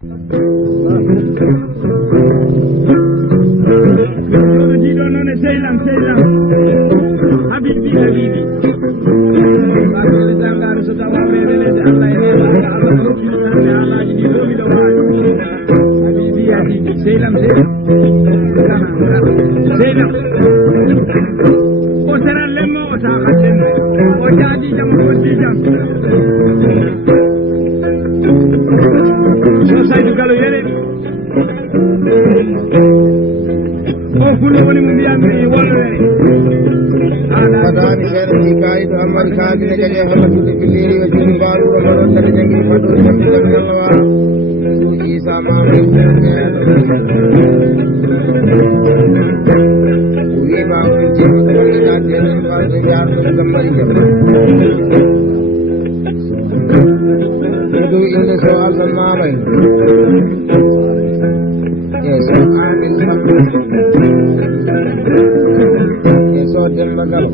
jiɗo noon e sehlam habibi ɓaɗole jangaru so tawa welede allah e neɗaga allah no rokkititande haalaji ɗi ɗomiɗo wawi habibi sehlam sehlam o saran lemmo o taxattenne o jaaji jam o woddi jam so Saydou Gallo yereɗi o fullo woni mo mbiyammi wollore adani seeɗa ni kayiɗo ammadi kaabine kadi e hollatude billiri o joni mbaɗuɗo mbaɗon tati janggi mbaɗɗo jamdi jam ñallowa suuji isa mamadou wima on jemi woninaade en mbaɗo yardude gammari jam dow inde so alsan mamay so amin sambo so Demba Gallo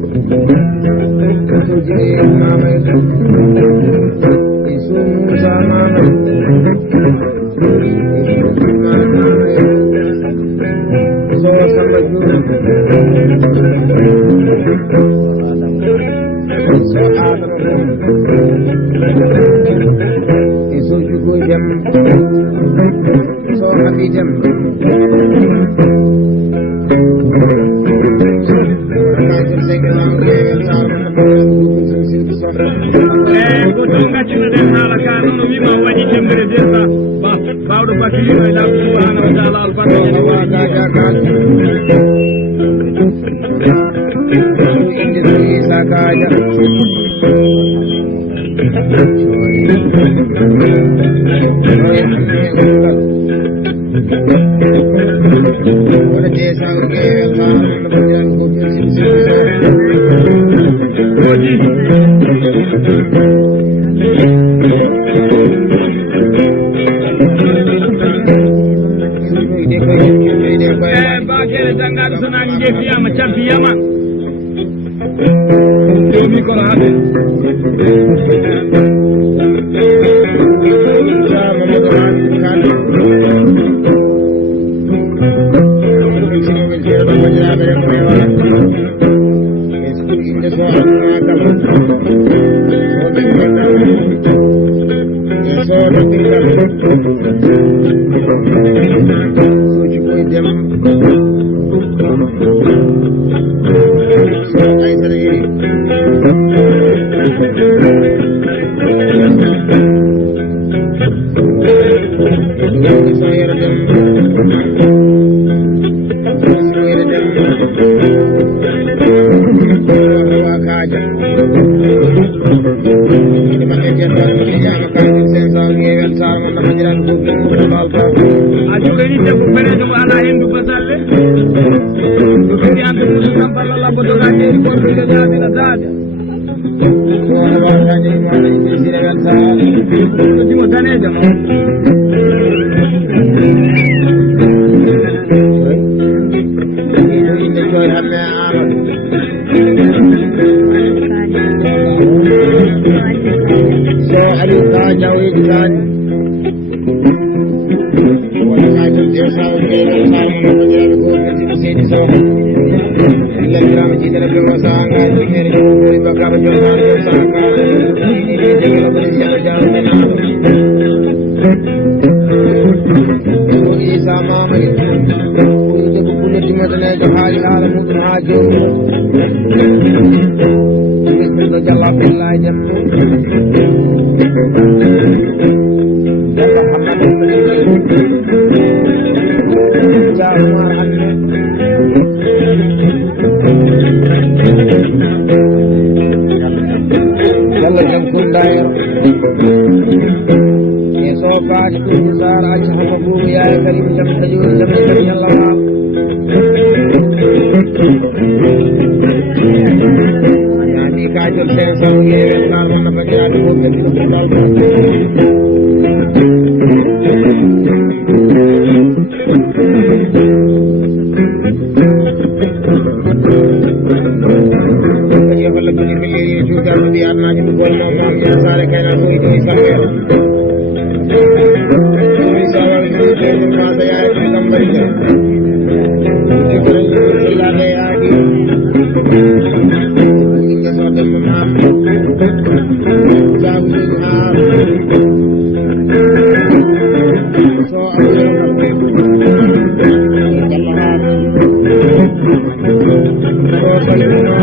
so jiri mamay so Moussa mamay so Samba Diouf so Adama so Jugo Dem so Habi Dem ko ɗum gaccinoɗen haala ka noon o wima waɗi tembere desa bawɗo bakirino e laamu subhanahu wa taala albarka inde so isa kaja wona desa o gewel haano badiran ko bakele jangaɗo so nani jettiyama campiyama jomi kono hande mamadou hamid kane sinoɓe seeɗo wajiraɓe remo e wala inde so alnagam so ɗemgal soji koye dem so aysara yeri so yera dem so yera dem wa kaja ine maɓe jettan jama kanko 500 gewel sarma no hajiran ko balba a jogani debbo ferejo mo ala hendu basalle ɗo kadi ande musidam balla labbotoɗaɗeɗi ɓorɗoɗe jaabira daade sono wataji moɗa inde sirewel sahal ɗo dimo danejo mo inde joy hamme amadou so ali ka jawidi tani wona kajum dewsawo geɗal samuno wajiraɓe ko fettiɗo seydi sow illajirama jiidere jogo sahangaji ɗiɗere jogori bakaba jomtano jom sahakara ɗiɗi developpere jaɓa jawmenano so isa mamadi ɓuride ko ɓulletimmatanejo haali haala muɗum ha jowɗo ɓesɗo jalla billahi jam jalla hammadou jaumar hande jalla jam kundayro e so kaati ɗum sar acca hama buubu yaya karim jam tajuri jam jam yalla waw yani kajol 500 gewel kar wonna bandiraɓe fof ɓe ɗiɗo kundal kadi yo holla binirɓe leri e cuutar no mbiya adnaji ɗum gol mom mam ƴa sare kayna so idini salwere isa so amuɗo so salmino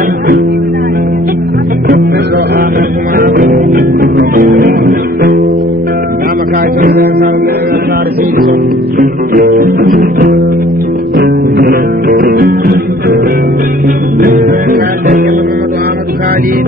so amakuma nama ka jonde sar fiiɗi so Amadou Khalid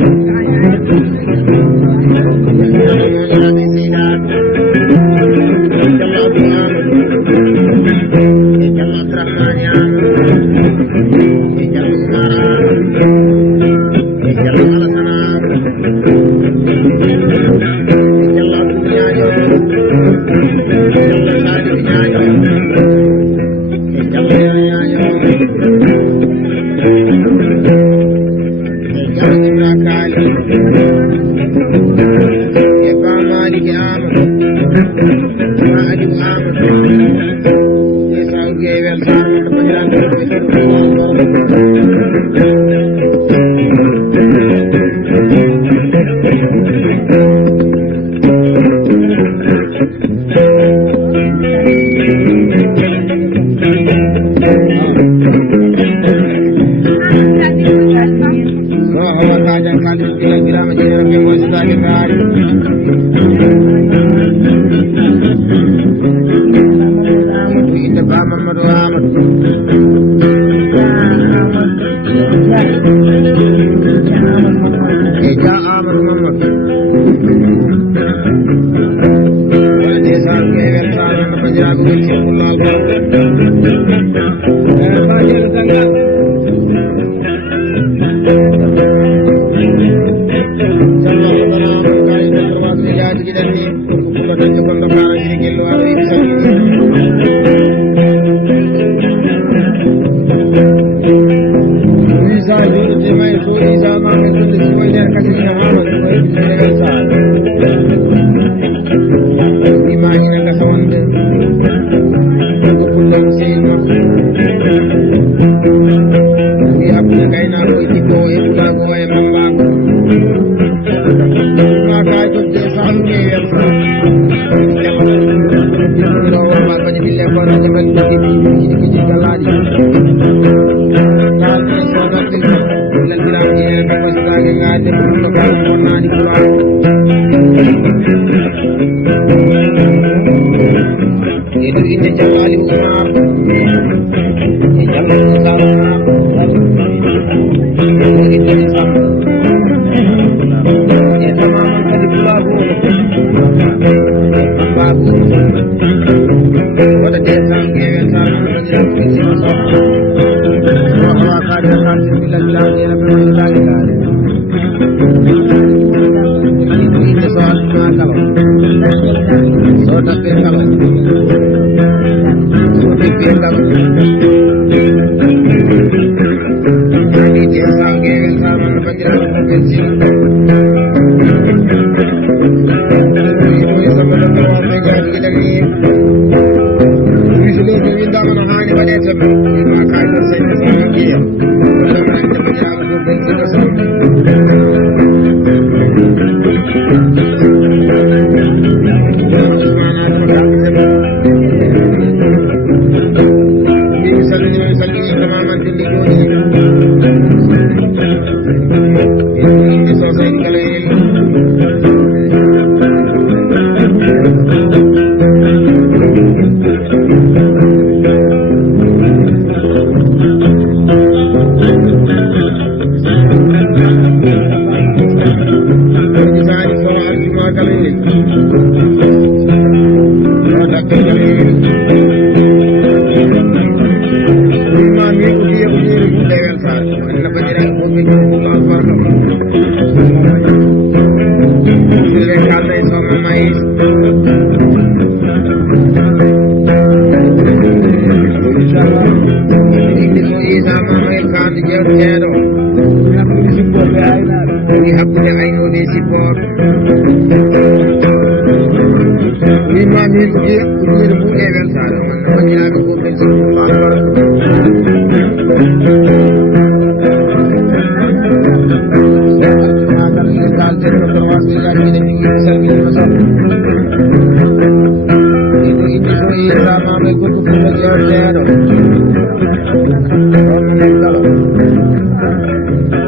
so Isa Mame Kutu Kutu Jordero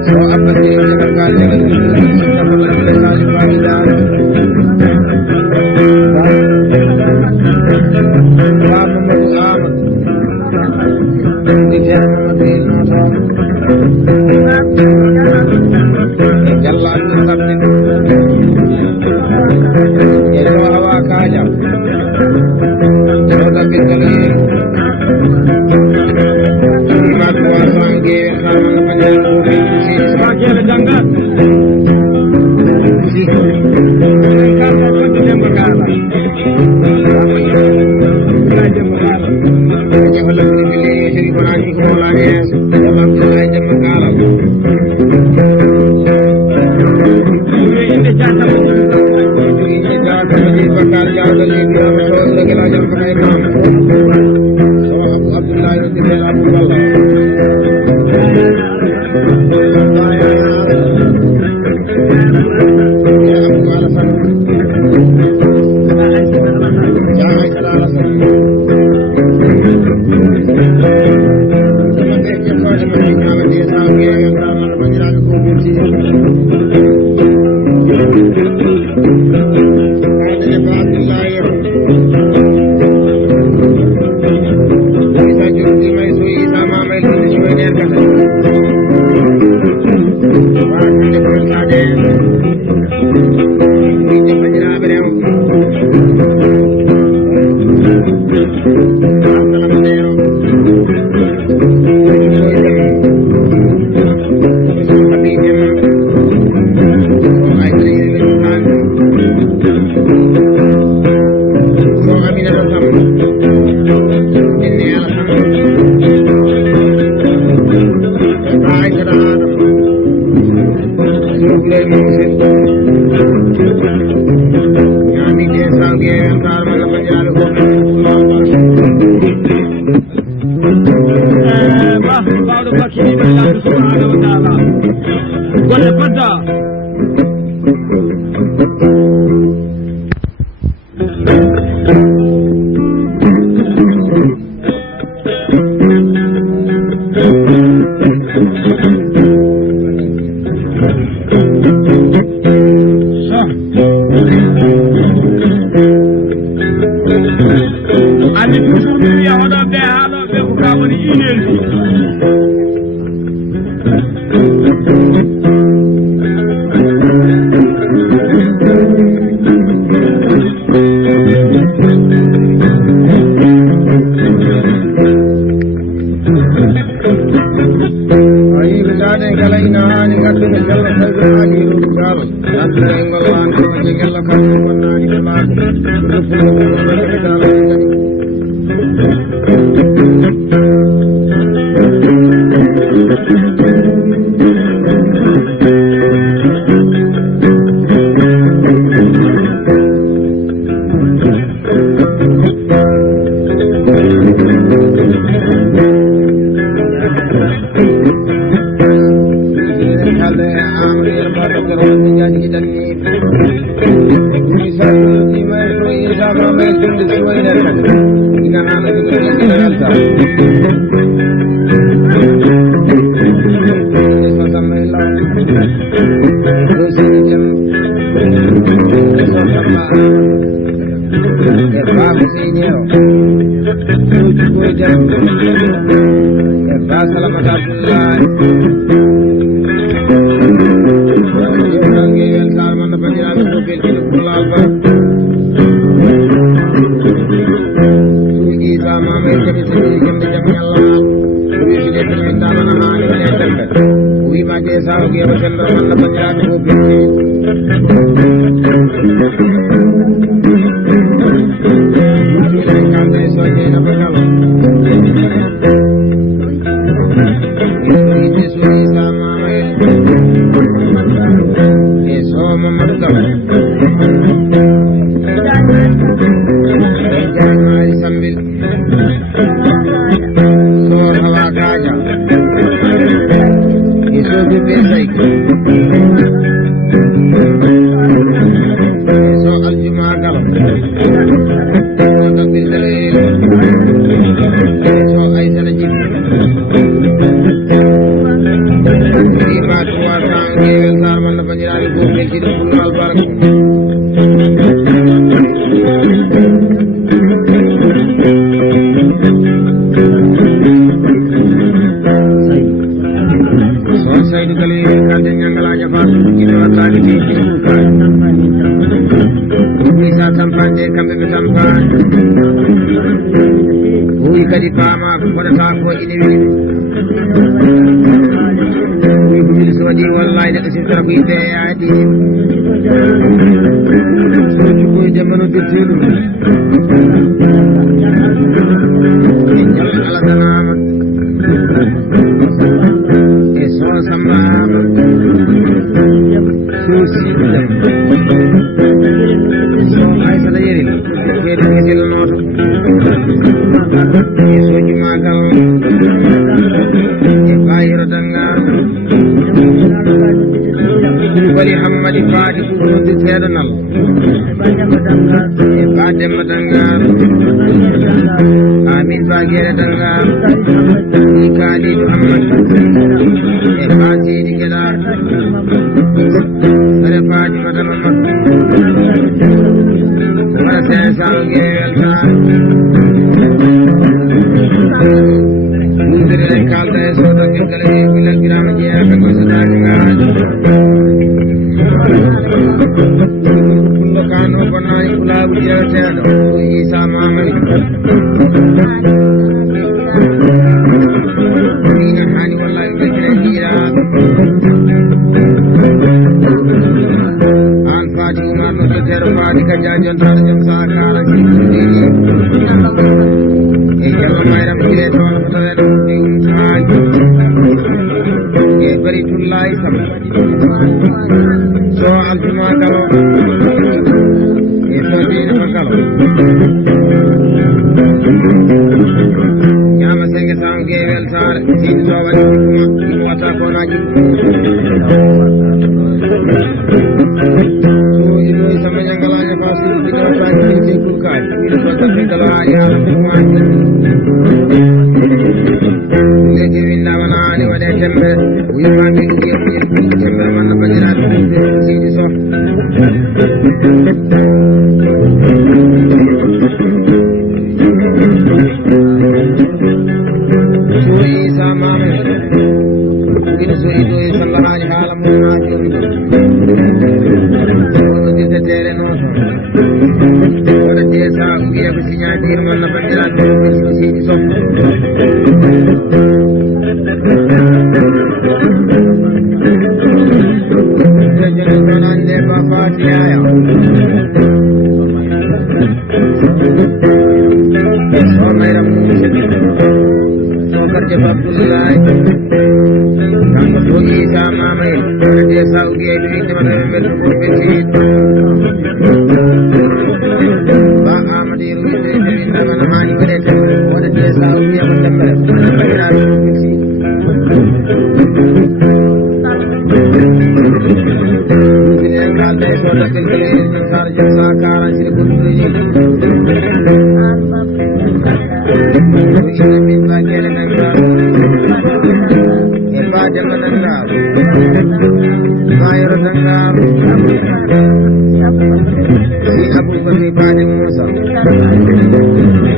so Abadi Jamakal Jagal Kutu Isa Mame Sali Pamidan Muhammad Ahmad Nidya Muhammad Ilmasa Jalla Al-Sabnin Yellow Hawa Kaja Soda Kitali Imam Kuasam Gaya Khaman Panjang Kubi Sebagai lejangan Kalau itu yang berkala Jam berkala Jawab Bili Sri Banani Kumolanya Jawab Jam berkala Ini jatuh Ini jatuh Majid Bakar Jawab Lagi Rasul Lagi Lajam Penaikan So Abu Abdullah Ibn Abu Allah Ya Abu Alasan Ya Haikal Alasan Teman Dek Jepang Jepang Jepang Dia Saham Yang Ramal Panjiran Kubusi Adanya Pak Abdullah Ya Isa Jurdi Maisu Isa Mamel Suwene Kata Pak Jepang Sade Ini Panjiran Berem Assalamualaikum So birdere so ay sana jib ni baat wa sang gewel sar man banjirani ko mel ci dum al barak so saydu kali kande nyangala jafa ci do tagi ci ko bisa tampande kambe be tampande huwi kadi fama wadata ko ine wi so di wallahi de ci tarbi de yaadi so ko jamano de telu ala tanama eso samba susi ay sa yeri ke de noto eso ji magal e bayro danga bari hammadi faadi ko de sedanal e baade madanga amin bagere danga ni kali muhammad e faati di kala are faadi madana ma se sangue elta mudere kalda e soda ke kale bil gram je ak ko sadanga kundo kano banai kula buja sedo isa mamai ina hani wallahi bekre dira an fati umar no tero fati ka jajon tar jam sakara sindi e jalla mayram dire to to di umkan e bari tullai sam so alfima kalo e so dina makalo nyama senge sangue wel sar sin so wadi kuma wata ko naji so ino samanya galanya fasil dikara tadi ci kurkai ino so tan kala ya kuma legi winna wana ani wade tembe wiwa mi ngi tembe man bajira sin so suri sama ini suri do sallallahu alam munajim di tere no ora desa ngi ko sinya dir man bajira sin so jangan bapak dia Somayram so kerja Abdullah kang boi sama mai dia saugi itu di mana berkumpul ba amadi ruide di mana mani berete ada dia saugi yang benar benar yang kalde so dakil kele sar jasa kara sir putri ini min bagere nanga e baade madanga bayro danga si abu bakri baade musa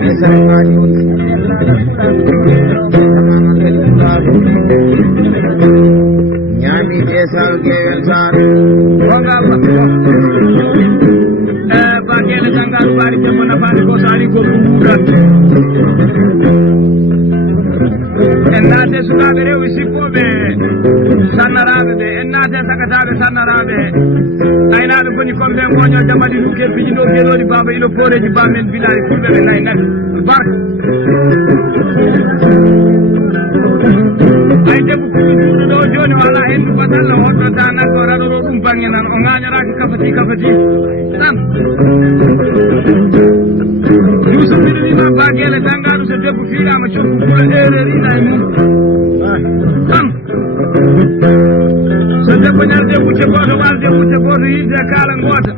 e sar baade nyami desa gewel sar wanga bagele danga bari jamana bari ko sari ko buran ennate sukaɓe rewi sikkoɓe sannaraɓe ɓe ennate sakataɓe sannaraɓe aynaɓe koni comme ɓe goñol jamadi duke piji ɗo geɗoɗi baba ilo poreji bamen bilari fulɓe ɓe nayi nati barka ay debbo kuɗi juuɗo ɗo joni o ala hendu batalla hoɗɗo danakko raɗo ɗo ɗum bangge nan o gañoraki kafati tan Yusuf ɗiɗiɗima bagele tangaɗo so debbo fiiɗama cokku ɓura erreur ina e mum tan so debbo ñalde wucce goto walde wucce goto yidde kala gota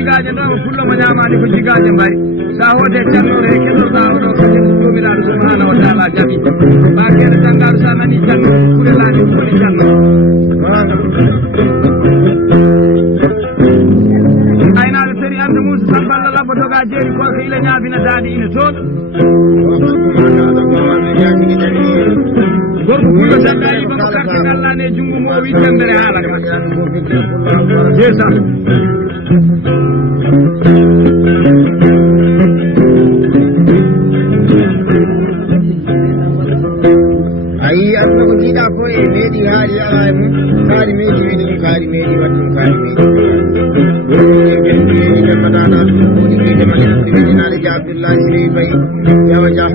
jigaje ɗo fullo mo ñamani ko jigaje mbay sa hoode cannore e keɗorɗa oɗo kañum jomiraɗo subhanahu wa taala jaɓi ma kene jangaɗo sa nani janno kurelani woni janno aynaɗo seri ande musa samballa labbo doga jeeri korko ila ñaabina daadi ina toon gorko fullo sandayi bamo carte gallane e junngo mo o wi tembere haala ka jesa ayi aduna ko jiiɗa ko e meeɗi haali ala e mum kaari meeɗi wiide ɗum kaari meeɗi wadde ɗum kaari meeɗi meeɗi jemmataɗa ɗuɗi wiidema ɗen ɗuɗi wiidinaade ja abdoullahi sirewi fayi yawa jah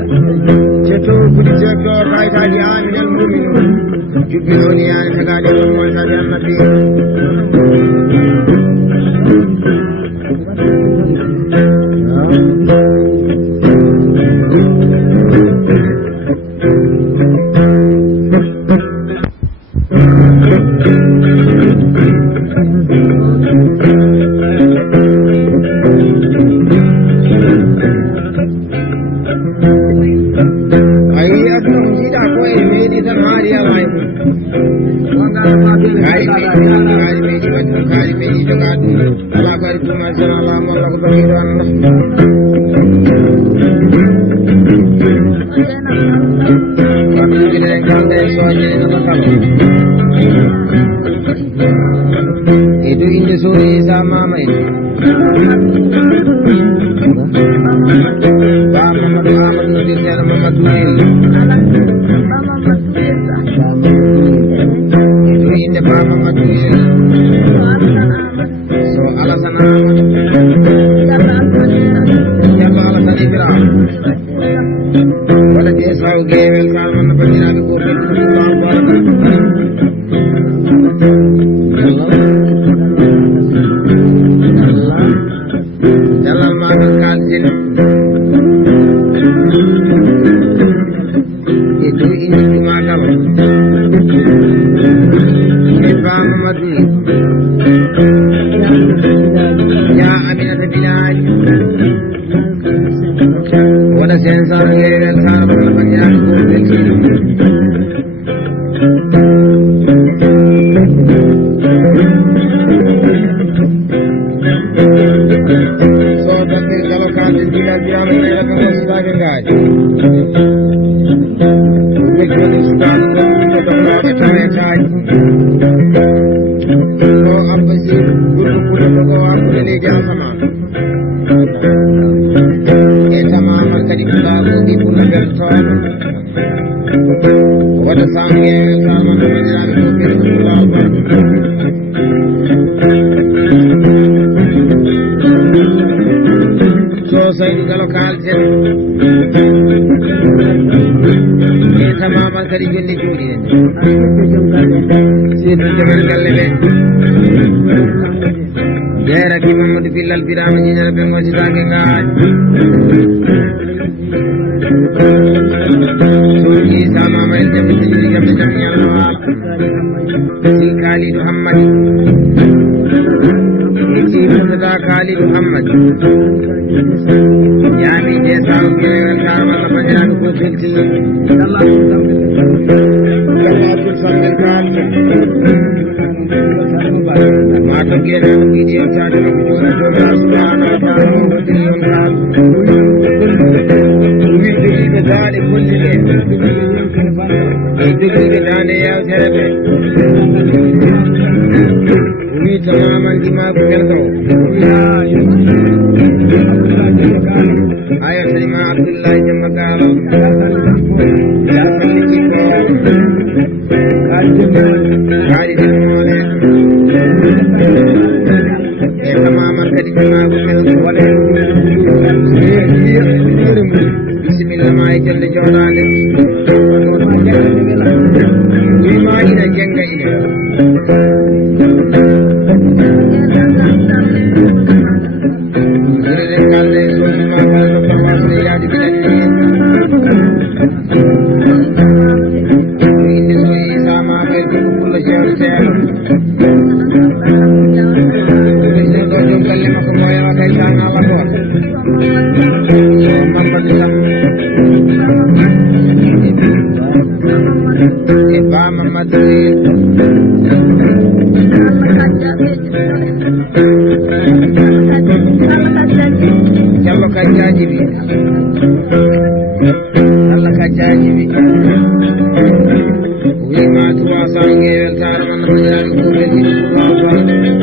cetto fuɗi cekto kayitaji aminel muminun jubbinooni yaani tagaɗe on moytade annabi itu inde sore isa mama itu ba Muhammad Ahmad Nadir Nyar Muhammad Nair itu inde ba Muhammad Nair so alasan Ahmad yalla alasan Ibrahim wala desa gewel kalman bandiraɓe ko belɗuɗo dalal magal kalten e dow inde magal e bamamadou ya aminata bilaji waɗa sen sara gewel sara balla bandiraɓe ko belɗiɗo kadi jonde jooɗi en seeɗo jomen galle ɓe jeeraki Mamadou Billal Birama ñiñere ɓe gositake ngaañ soji Isa Mama el jamɓe tiñiri gamɓe jam ñalno waala si Kalidou Hammadi si Murtada Kalidou Hammadi yaami jeesaw gewel karamalla bandiraɓe ko beltini ma to gueɗe no mbiɗi yewtade no ko joni jomira subhanahu wa taala o waddiri on haal wi jogiiɓe daande golli ɗe e jogiiɓe daande yewtere ɓe o wi to mamandima ko melto aya tanima Abdoullahi jamma gaalo yasalli ko kaari demole e tamaman kadi jamago men wala bisimilla ma e jelle jooɗade wima ina jenga ine enen kalde sodima kal docteur wasde yaade biɗanni inde so Isa Mama el jogo pullo jewɗe seeɗa ɗo joom galle makko moya Mamadou Samb e Ba Mamadou Diallo ka jaajibi Allah ka jaajibi wima 300 ngewel tara man no yaani ko wedi 300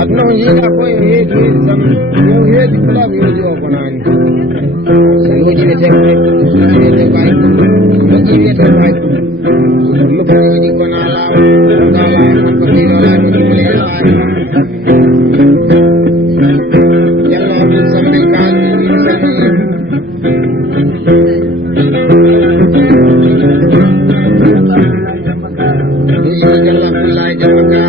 adno yina ko yeedi sam yo yeedi kula yeedi o konani seloji be tekbe yeedi bay ko yeedi bay look yeedi konala ngala man ko dino la ni le la yalla bu sambil kan ni sami yalla billahi jamaka